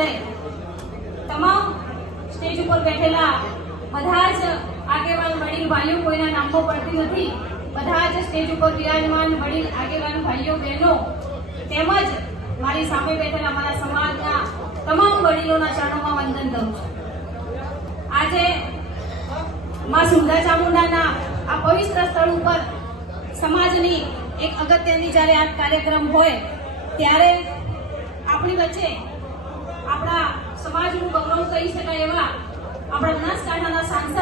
ત્યારે તમામ સ્ટેજ ઉપર બેઠેલા બધા જ આગેવાન વડીલ ભાઈઓ, કોઈના નામો પડતી નથી, બધા જ સ્ટેજ ઉપર વિરાજમાન વડીલ આગેવાન ભાઈઓ બહેનો તેમજ મારી સામે બેઠેલા મારા સમાજના તમામ વડીલોના ચરણોમાં વંદન કરું છું. આજે માં સુંદા ચામુંડાના આ પવિત્ર સ્થળ ઉપર સમાજની એક અગત્યની જ્યારે આ કાર્યક્રમ હોય ત્યારે આપણી વચ્ચે આપણા સમાજનું ગૌરવ કહી શકાય એવા આપણા બનાસકાંઠાના સાંસદ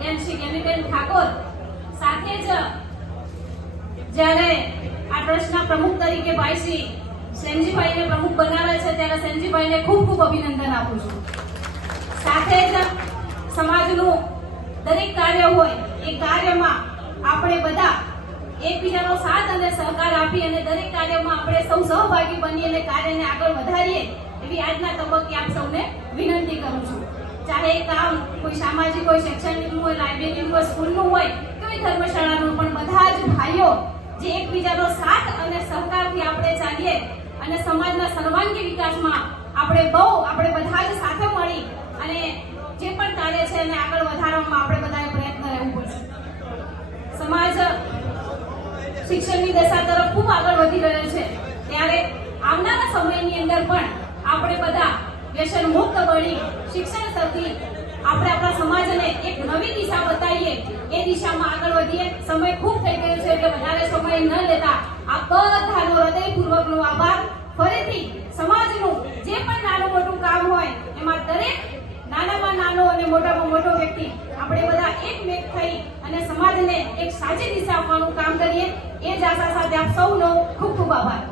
બેન શ્રી જ્ઞાનીબેન ઠાકોર સાથે જ જ્યારે આ ટ્રસ્ટના પ્રમુખ તરીકે ભાઈ શ્રી સેનજીભાઈને પ્રમુખ બનાવે છે ત્યારે સેનજીભાઈને ખૂબ ખૂબ અભિનંદન આપું છું. સાથે જ સમાજનું દરેક કાર્ય હોય એ કાર્યમાં આપણે બધા એકબીજાનો સાથ અને સહકાર આપી અને દરેક કાર્યમાં આપણે સૌ સહભાગી બની અને કાર્યને આગળ વધારીએ એવી આજના તબક્કે આપ સૌને વિનંતી કરું છું. ચાહે એ કામ કોઈ સામાજિક હોય, શૈક્ષણિકનું હોય, લાઇબ્રેરીનું હોય, સ્કૂલનું હોય, કોઈ ધર્મશાળાનું, પણ બધા જ ભાઈઓ જે એકબીજાનો સાથ અને સહકારથી આપણે ચાલીએ અને સમાજના સર્વાંગી વિકાસમાં આપણે બધા જ સાથે મળી અને જે પણ કાર્ય છે એને આગળ વધારવામાં આપણે બધાએ પ્રયત્ન રહેવું પડશે. સમાજ શિક્ષણની દિશા તરફ ખૂબ આગળ વધી રહ્યો છે ત્યારે આવનારા સમયની અંદર પણ આપણે બધા વ્યસન મુક્ત બની શિક્ષણ થકી આપણે આપણા સમાજને એક નવી દિશા બતાવીએ, એ દિશામાં આગળ વધીએ. સમય ખૂબ થઈ ગયો છે એટલે વધારે સમય ન લેતા આ બધાનો હૃદયપૂર્વકનો આભાર. ફરીથી સમાજનું જે પણ નાનું મોટું કામ હોય એમાં દરેક નાનામાં નાનો અને મોટામાં મોટો વ્યક્તિ આપણે બધા એકમેક થઈ અને સમાજને એક સાચી દિશા આપવાનું કામ કરીએ. એ જ આશા સાથે આપ સૌનો ખૂબ ખૂબ આભાર.